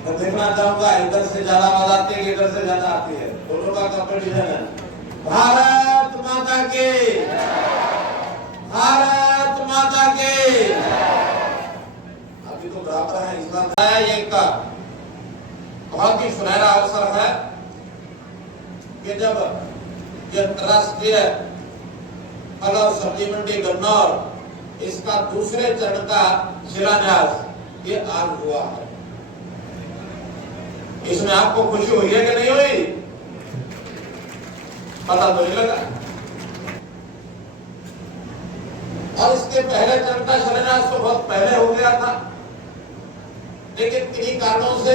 मैं देखना चाहूंगा इधर से ज्यादा आवाज आती है कि इधर से ज्यादा आती है। दोनों का कंपटीशन है। भारत माता के, भारत माता के। अभी तो बराबर है, इस बार ये एक बहुत ही सुनहरा अवसर है कि जब ये अंतर्राष्ट्रीय फल और सब्जी मंडी गन्नौर इसका दूसरे चरण का शिलान्यास ये आज हुआ है। इसमें आपको खुशी हुई है कि नहीं हुई? पता तो नहीं लगा। और इसके पहले चरण का शिलान्यास तो बहुत पहले हो गया था, लेकिन किन्हीं कारणों से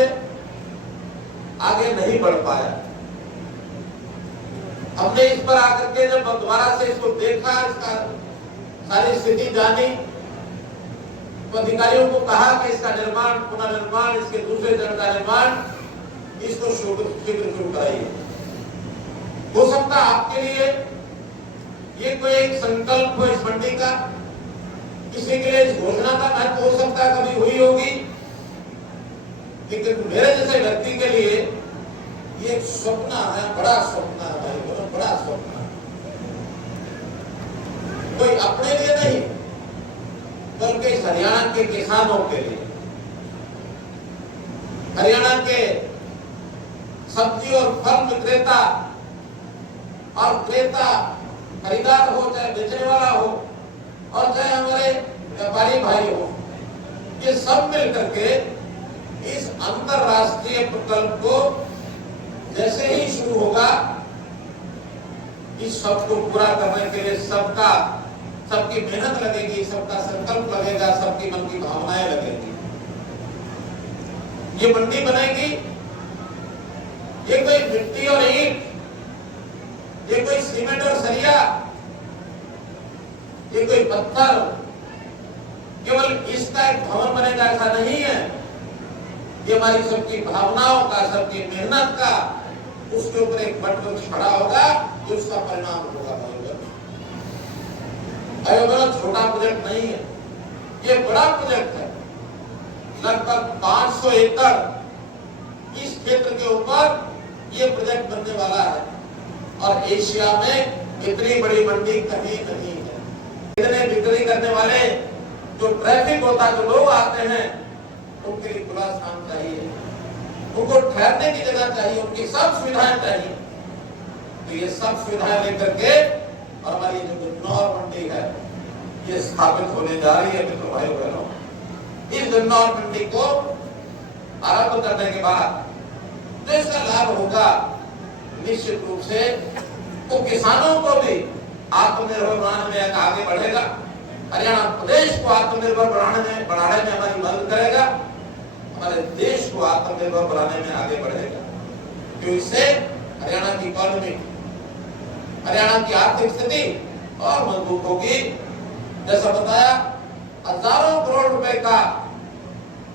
आगे नहीं बढ़ पाया। हमने इस पर आकर के जब दोबारा से इसको देखा, इसका सारी स्थिति जानी, तो अधिकारियों को कहा कि इसका निर्माण, पुनर्निर्माण, इसके दूसरे चरण का निर्माण इसको शीघ्र शुरू कराइए। हो सकता आपके लिए ये कोई एक संकल्प हो इस मंडी का, किसी के लिए इस घोषणा का महत्व हो सकता है कभी हुई होगी, लेकिन मेरे जैसे व्यक्ति के लिए ये एक स्वप्न है, बड़ा स्वप्न है भाई, बहुत बड़ा स्वप्न है। कोई अपने लिए नहीं बल्कि इस हरियाणा के किसानों के लिए, हरियाणा के सब्जी और फल विक्रेता और क्रेता, खरीदार हो चाहे बेचने वाला हो और चाहे हमारे व्यापारी भाई हो, ये सब मिलकर के इस अंतरराष्ट्रीय प्रकल्प को जैसे ही शुरू होगा, इस सब को पूरा करने के लिए सबकी मेहनत लगेगी, सबका संकल्प लगेगा, सबकी मन की भावनाएं लगेगी। ये मंडी बनेगी, ये कोई मिट्टी और ईंट, ये कोई सीमेंट और सरिया, ये कोई पत्थर, केवल इसका एक भवन बनेगा ऐसा नहीं है। ये हमारी सबकी भावनाओं का, सबकी मेहनत का, उसके ऊपर एक वट वृक्ष खड़ा होगा, जो उसका परिणाम होगा। भाई छोटा प्रोजेक्ट नहीं है, ये बड़ा प्रोजेक्ट है। लगभग 500 एकड़ इस क्षेत्र के ऊपर ये प्रोजेक्ट बनने वाला है और एशिया में इतनी बड़ी मंडी कहीं नहीं है। इतने बिक्री करने वाले जो ट्रैफिक होता है, जो लोग आते हैं, उनके लिए खुला स्थान चाहिए, उनको ठहरने की जगह चाहिए, उनकी सब सुविधाएं चाहिए। तो ये सब सुविधाएं लेकर के और हमारी जो गन्नौर मंडी है ये स्थापित होने जा रही है। मित्रों, भाई बहनों, इस गन्नौर मंडी को आरंभ करने के बाद तो इसका लाभ होगा निश्चित रूप से, तो किसानों को भी आत्मनिर्भर बनाने में आगे बढ़ेगा, हरियाणा प्रदेश को आत्मनिर्भर बढ़ाने में हमारी मदद करेगा, हमारे देश को आत्मनिर्भर बनाने में आगे बढ़ेगा। क्यों? इससे हरियाणा की इकोनॉमी, हरियाणा की आर्थिक स्थिति और मजबूत होगी। जैसा बताया, हजारों करोड़ रुपए का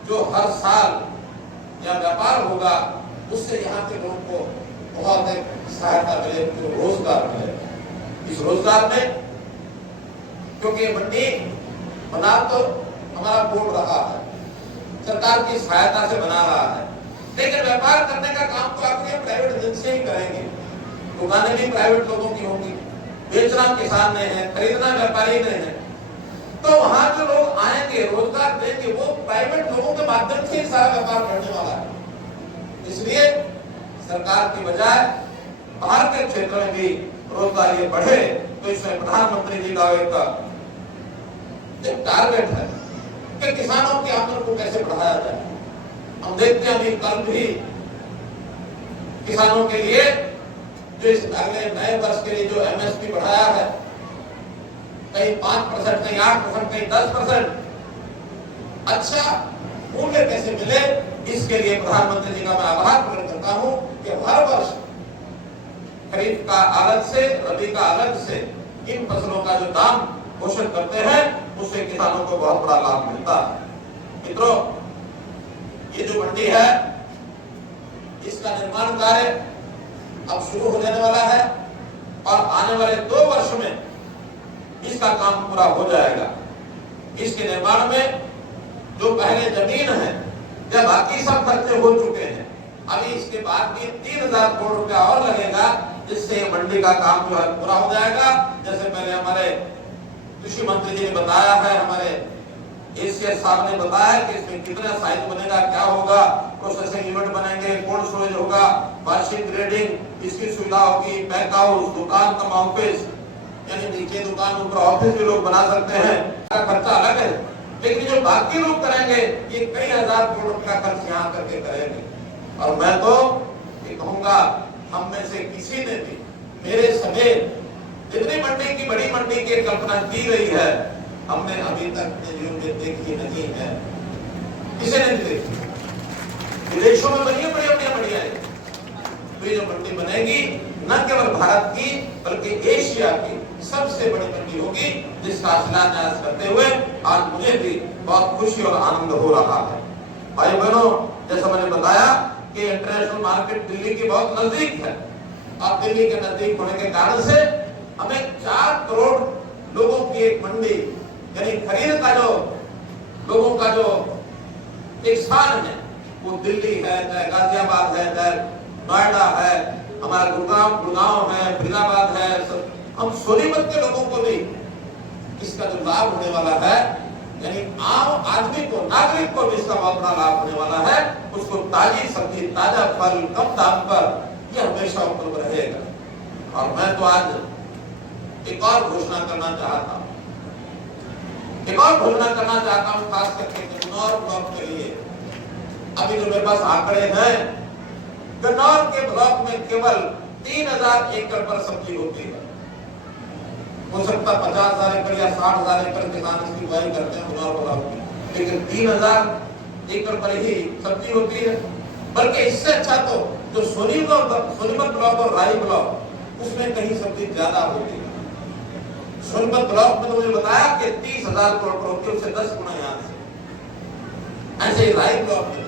जो हर साल या व्यापार होगा, उससे यहाँ के लोगों को बहुत एक सहायता मिले, तो रोजगार मिले। इस रोजगार में, क्योंकि मंडी बना तो हमारा बोर्ड रहा है, सरकार की सहायता से बना रहा है, लेकिन व्यापार करने का काम तो आपके प्राइवेट एजेंसी ही करेंगे। दुकानें भी प्राइवेट लोगों की होंगी, बेचना किसान ने है, खरीदना व्यापारी ने है। तो वहां जो लोग आएंगे, रोजगार देंगे, वो प्राइवेट लोगों के माध्यम से सारा व्यापार बढ़ने वाला है। इसलिए सरकार की बजाय बाहर के क्षेत्र में भी रोजगार ये बढ़े, तो इसमें प्रधानमंत्री जी का एक टारगेट है कि किसानों की आमदन को कैसे बढ़ाया जाए। हम देखते हैं अभी कल भी किसानों के लिए जो इस अगले नए वर्ष के लिए जो एमएसपी बढ़ाया है, कहीं 5%, कहीं 8%, कहीं 10%, अच्छा मूल्य कैसे मिले, इसके लिए प्रधानमंत्री जी का मैं आभार प्रकट करता हूं कि हर वर्ष खरीफ का अलग से, रबी का अलग से इन फसलों का जो दाम घोषित करते हैं, उससे किसानों को बहुत बड़ा लाभ मिलता है। मित्रों, ये जो मंडी है, इसका निर्माण कार्य अब शुरू हो जाने वाला है और आने वाले 2 वर्ष में इसका काम पूरा हो जाएगा। इसके निर्माण में जो पहले जमीन है, या बाकी सब खर्चे हो चुके हैं। अभी इसके बाद भी 3000 करोड़ रुपया और लगेगा, जिससे मंडी का काम जो है पूरा हो जाएगा। जैसे पहले हमारे कृषि मंत्री जी ने बताया है, हमारे एसीएस साहब ने बताया कि इसमें कितना साइज बनेगा, क्या होगा, प्रोसेसिंग यूनिट बनेंगे, कोल्ड स्टोरेज होगा, वाशिंग ग्रेडिंग इसकी सुविधा होगी, पैक हाउस, दुकान कम ऑफिस, यानी नीचे दुकान ऊपर ऑफिस भी लोग बना सकते हैं। का खर्चा अलग है, लेकिन जो बाकी लोग करेंगे ये कई हजार करोड़ का खर्च यहाँ करके करेंगे। और मैं तो ये कहूंगा, हम में से किसी ने भी, मेरे समेत जितनी मंडी की, बड़ी मंडी की कल्पना की गई है, हमने अभी तक अपने जीवन में देखी नहीं है, किसी ने नहीं देखी। विदेशों में बनी है बड़ी बढ़िया है, तो ये जो मंडी बनेगी न केवल भारत की बल्कि एशिया की सबसे बड़ी मंडी होगी, जिसका शिलान्यास करते हुए आज मुझे भी बहुत खुशी और आनंद हो रहा है। भाई बहनों, जैसा मैंने बताया कि इंटरनेशनल मार्केट दिल्ली की बहुत नजदीक है, और दिल्ली के नजदीक होने के कारण से हमें 4 करोड़ लोगों की एक मंडी, यानी खरीद का जो लोगों का जो एक स्थान है वो दिल्ली है, चाहे गाजियाबाद है, चाहे नोएडा है, हमारा गुड़गांव है, फरीदाबाद है, हम सोनीपत के लोगों को भी इसका जो लाभ होने वाला है, यानी आम आदमी को, नागरिक को भी इसका बहुत बड़ा लाभ होने वाला है। उसको ताजी सब्जी, ताजा फल कम दाम पर यह हमेशा उपलब्ध रहेगा। और मैं तो आज एक और घोषणा करना चाहता हूँ, खास करके गन्नौर ब्लॉक के लिए। अभी जो मेरे पास आंकड़े हैं, गन्नौर के ब्लॉक में केवल 3000 एकड़ पर सब्जी होती है। हो सकता 50,000 एकड़ या 60,000 एकड़ किसान इसकी बुआई करते हैं गन्नौर ब्लॉक में, लेकिन 3000 एकड़ पर ही सब्जी होती है। बल्कि इससे अच्छा तो जो सोनीपत ब्लॉक और राई ब्लॉक, उसमें कहीं सब्जी ज्यादा होती है। सोनीपत ब्लॉक में तो मुझे बताया कि 30,000 करोड़ होती है, उससे 10 गुना यहाँ से। ऐसे ही राई ब्लॉक में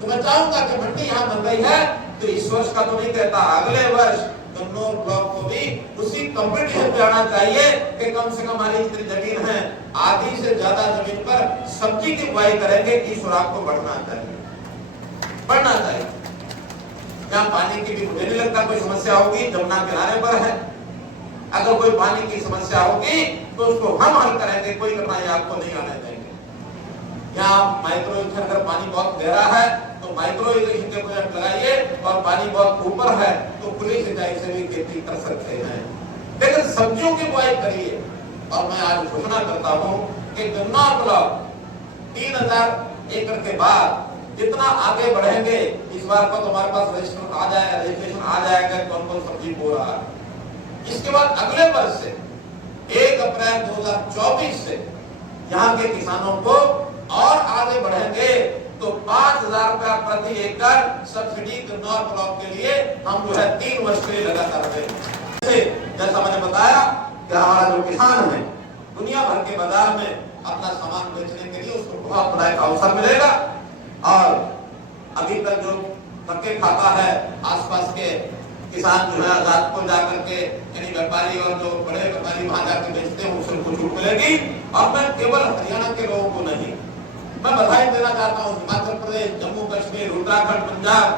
तो मैं चाहूंगा कि मंडी यहाँ बन रही है, तो इस वर्ष का तो नहीं कहता, अगले वर्ष गन्नौर ब्लॉक को भी उसी कंपटीशन पे आना चाहिए कि कम से कम हमारी जितनी जमीन है, आधी से ज्यादा जमीन पर सब्जी की बुआई करेंगे। इस सुराग को बढ़ना चाहिए। यहाँ पानी की भी मुझे नहीं लगता कोई समस्या होगी, जमुना किनारे पर है। अगर कोई पानी की समस्या होगी तो उसको हम हल करेंगे, कोई कठिनाई आपको नहीं आने देंगे। यहाँ माइक्रो इरिगेशन, अगर पानी बहुत गहरा है तो माइक्रो इरिगेशन के प्रोजेक्ट लगाइए, और पानी बहुत ऊपर है तो खुली सिंचाई से भी खेती कर सकते हैं। लेकिन सब्जियों की बुआई करिए। और मैं आज घोषणा करता हूँ कि गन्नौर ब्लॉक 3000 एकड़ के बाद जितना आगे बढ़ेंगे, इस बार का तो हमारे पास रजिस्ट्रेशन आ जाएगा कौन कौन सब्जी बो रहा है। इसके बाद अगले वर्ष से 1 अप्रैल 2024 से यहाँ के किसानों को और आगे बढ़ेंगे तो 5,000 रुपया प्रति एकड़ सब्सिडी गन्नौर ब्लॉक के लिए हम जो है 3 वर्ष के लिए लगातार देंगे। जैसा मैंने बताया कि हमारा जो किसान है, दुनिया भर के बाजार में अपना सामान बेचने के लिए उसको बहुत बड़ा एक अवसर मिलेगा। और अभी तक जो धक्के खाता है आसपास के किसान जो है, राजपुर जाकर के, यानी व्यापारी और जो बड़े व्यापारी वहां जाकर बेचते हैं, उससे कुछ छूट मिलेगी। और मैं केवल हरियाणा के लोगों को नहीं, मैं बधाई देना चाहता हूँ हिमाचल प्रदेश, जम्मू कश्मीर, उत्तराखंड, पंजाब,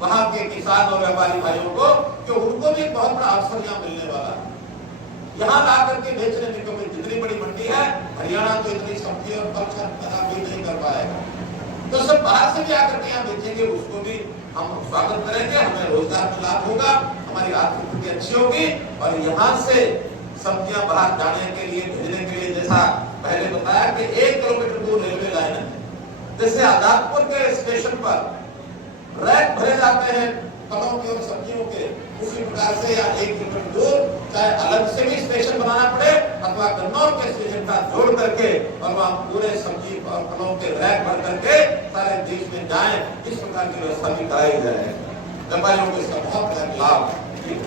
वहां के किसान और व्यापारी भाइयों को, कि उनको भी बहुत बड़ा अवसर यहाँ मिलने वाला है। यहाँ आकर के बेचने में, क्योंकि जितनी बड़ी मंडी है, हरियाणा तो इतनी सब्जी और फल पैदा भी नहीं कर पाएगा, तो सब बाहर से भी आकर के यहाँ बेचेंगे, उसको भी हम स्वागत करेंगे। हमें रोजगार में लाभ होगा, हमारी आर्थिक स्थिति अच्छी होगी। और यहाँ से सब्जियां बाहर जाने के लिए, भेजने के लिए, जैसा पहले बताया कि 1 किलोमीटर दूर रेलवे लाइन है, जैसे आजादपुर के स्टेशन पर रैक भरे जाते हैं फलों के और सब्जियों के, उसी प्रकार से या 1 किलोमीटर दूर चाहे अलग से भी स्टेशन बनाना पड़े, अथवा गन्नौर के स्टेशन का जोड़ करके और वहाँ पूरे सब्जी और फलों के रैक भर करके सारे देश में जाए, इस प्रकार की व्यवस्था भी कराई जाए। व्यापारियों को इसका बहुत लाभ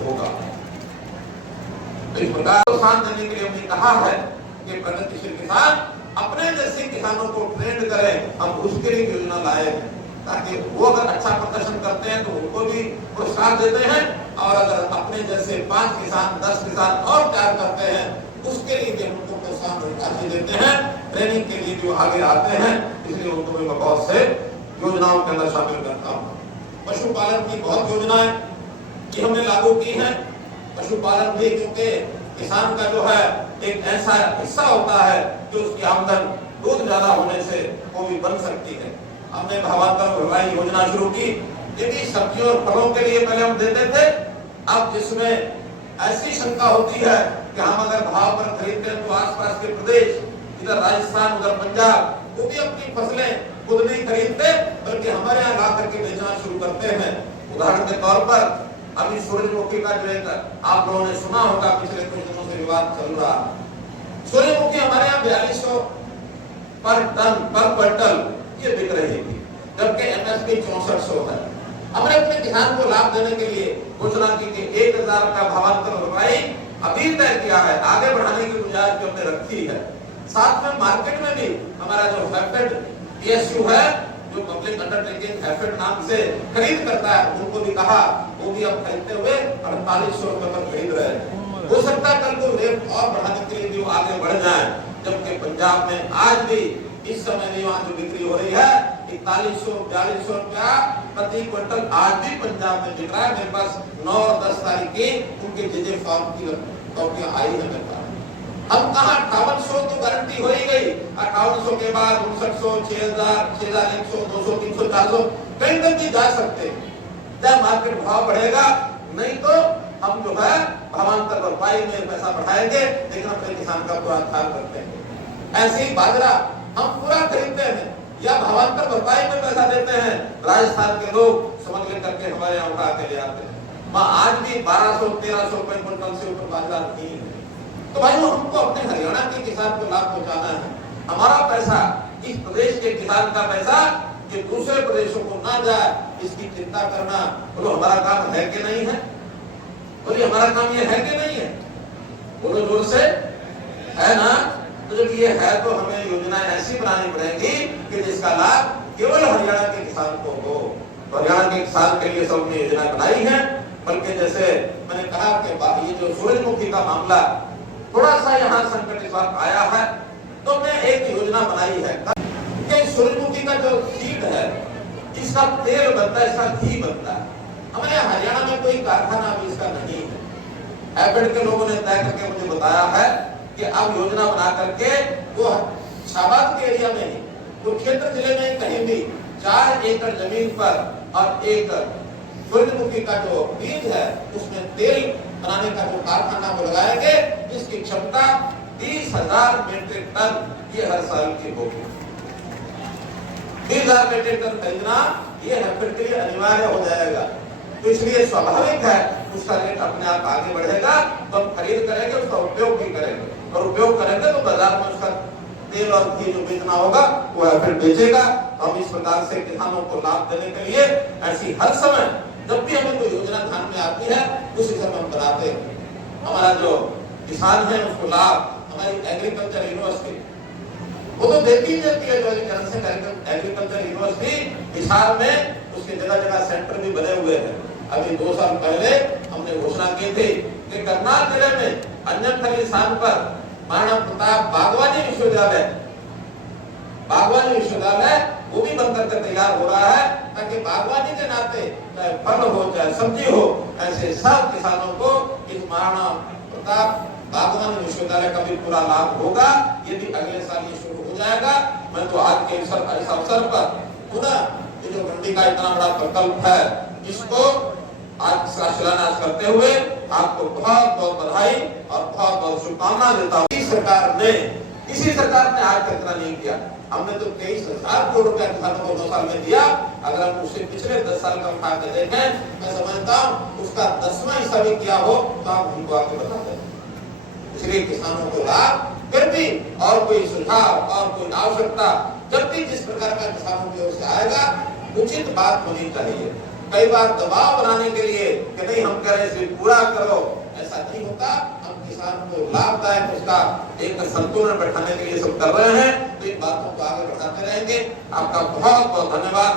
होगा। इस प्रकार प्रोत्साहन देने के लिए हमने कहा है कि प्रगतिशील किसान अपने जैसे किसानों को ट्रेंड करें। हम उसके लिए योजना लाए हैं ताकि वो अगर अच्छा प्रदर्शन करते हैं तो उनको भी पुरस्कार देते हैं, और अगर अपने जैसे 5 किसान 10 किसान और तैयार करते हैं उसके लिए भी उनको प्रोत्साहन राशि देते हैं। ट्रेनिंग के लिए जो आगे आते हैं इसलिए उनको मैं बहुत से योजनाओं के अंदर शामिल करता हूँ। पशुपालन की बहुत योजनाएं कि हमने लागू की हैं। पशुपालन भी क्योंकि किसान का जो है एक ऐसा हिस्सा होता है कि उसकी आमदन दूध ज्यादा होने से वो भी बन सकती है। हमने भावांतर भरवाई योजना शुरू की। यदि सब्जियों और फलों के लिए पहले हम देते थे, अब जिसमें ऐसी शंका होती है कि हम अगर भाव पर खरीदते हैं तो आसपास के प्रदेश, इधर राजस्थान उधर पंजाब, वो भी अपनी फसलें खुद नहीं खरीदते बल्कि हमारे यहाँ ला करके बेचना शुरू करते हैं। उदाहरण के तौर पर अभी सूरजमुखी का जो एक आप लोगों ने सुना होगा, पिछले कुछ दिनों से विवाद चल रहा। सूरजमुखी हमारे यहाँ 4200 पर टन पर क्विंटल ये बिक रही थी, जबकि एमएसपी 6400 है। हमने अपने किसान को लाभ देने के लिए घोषणा की कि 1000 का भावांतर भरपाई अभी तय किया है, आगे बढ़ाने की गुंजाइश भी हमने रखी है। साथ में मार्केट में भी हमारा जो हैफेड पीएसयू है, जो पब्लिक अंडरटेकिंग हैफेड नाम से खरीद करता है, उनको भी कहा, वो भी अब खरीदते हुए 4800 रुपए पर खरीद रहे हैं। हो सकता है कल को रेट और बढ़ाने के लिए भी वो आगे बढ़ जाए, जबकि पंजाब में आज भी इस समय भी वहां जो बिक्री हो रही है 4100-4200 रुपया प्रति क्विंटल आज भी पंजाब में बिक रहा है। मेरे पास 9 और 10 तारीख की उनके जेजे फार्म की कॉपियां आई है मेरे पास। अब कहा 5800 तो गारंटी हो ही गई, 5800 के बाद 5900, 6000, 6100, 200, 300, 400 कहीं तक भी जा सकते हैं। चाहे मार्केट भाव बढ़ेगा, नहीं तो हम जो है भावांतर भरपाई में पैसा बढ़ाएंगे, लेकिन अपने किसान का पूरा ख्याल करते हैं। ऐसे ही बाजरा हम पूरा खरीदते हैं या भावांतर भरपाई में पैसा देते हैं। राजस्थान के लोग स्मगलिंग करके हमारे यहाँ उठा के ले आते हैं। वहां आज भी 1200-1300 रुपए क्विंटल से ऊपर बाजार नहीं है। तो भाइयों, हमको अपने हरियाणा के किसान को लाभ पहुंचाना है। हमारा पैसा, इस प्रदेश के किसान का पैसा कि दूसरे प्रदेशों को ना जाए, इसकी चिंता करना बोलो हमारा काम है कि नहीं है? बोलिए हमारा काम ये है कि नहीं है? बोलो जोर से, है ना? तो जब ये है तो हमें योजनाएं ऐसी बनानी पड़ेगी कि जिसका लाभ केवल हरियाणा के किसान को हो। तो हरियाणा के किसान के लिए सबने योजना बनाई है। बल्कि जैसे मैंने कहा कि ये जो सूरजमुखी का मामला थोड़ा सा यहाँ संकट इस बार आया है, तो हमने एक योजना बनाई है कि सूरजमुखी का जो सीड है, इसका तेल बनता है, इसका घी बनता है। हमारे हरियाणा में कोई कारखाना अभी इसका नहीं है। हैफेड के लोगों ने तय करके मुझे बताया है कि अब योजना बना करके वो शाबाद के एरिया में ही, कुरुक्षेत्र जिले में कहीं भी 4 एकड़ जमीन पर और एक सूरजमुखी का जो बीज है उसमें तेल बनाने का जो कारखाना वो लगाएंगे, जिसकी क्षमता 30,000 मीट्रिक टन ये हर साल की होगी। 30,000 मीट्रिक टन खरीदना ये हैफेड के लिए अनिवार्य हो जाएगा। तो इसलिए स्वाभाविक है उसका रेट अपने आप आगे बढ़ेगा। तो हम खरीद करेंगे, उसका उपयोग भी करेंगे, और उपयोग करेंगे तो बाजार में उसका तेल और घी जो बेचना होगा वो हैफेड बेचेगा। तो हम इस प्रकार से किसानों को लाभ देने के लिए ऐसी हर समय जब भी हमें कोई योजना ध्यान में आती है उसी समय हम बनाते हैं। हमारा जो किसान है उसको लाभ हमारी एग्रीकल्चर यूनिवर्सिटी वो तो देती ही देती है। जो एग्रीकल्चर यूनिवर्सिटी हिसार में उसके जगह जगह सेंटर भी बने हुए हैं। अभी 2 साल पहले हमने घोषणा की थी कि करनाल जिले में अंजनथली स्थान पर महाराणा प्रताप बागवानी विश्वविद्यालय वो भी बनकर के तैयार हो रहा है, ताकि बागवानी के नाते चाहे फल हो चाहे सब्जी हो, ऐसे सब किसानों को इस महाराणा प्रताप बागवानी विश्वविद्यालय का भी पूरा लाभ होगा। ये भी अगले साल ये शुरू हो जाएगा। मैं तो आज के इस अवसर पर पुनः ये जो मंडी का इतना बड़ा प्रकल्प है, इसको आज इसका शिलान्यास करते हुए आपको बहुत बहुत बधाई और बहुत बहुत शुभकामना देता हूँ। इसी सरकार ने आज तक इतना नहीं किया। हमने तो 23,000 करोड़ रुपया किसानों को 2 साल में दिया। अगर हम उससे पिछले 10 साल का उठा के देखें, मैं समझता हूँ उसका 10वां हिस्सा भी किया हो तो आप हमको आके बता दें। इसलिए किसानों को लाभ, फिर भी और कोई सुझाव और कोई आवश्यकता जब भी जिस प्रकार का किसानों की ओर से आएगा, उचित बात होनी चाहिए। कई बार दबाव बनाने के लिए कि नहीं हम कह रहे हैं पूरा करो, ऐसा नहीं होता। हम किसान को लाभदायक उसका एक संतुलन बैठाने के लिए सब कर रहे हैं। तो इन बातों को आगे बढ़ाते रहेंगे। आपका बहुत बहुत धन्यवाद।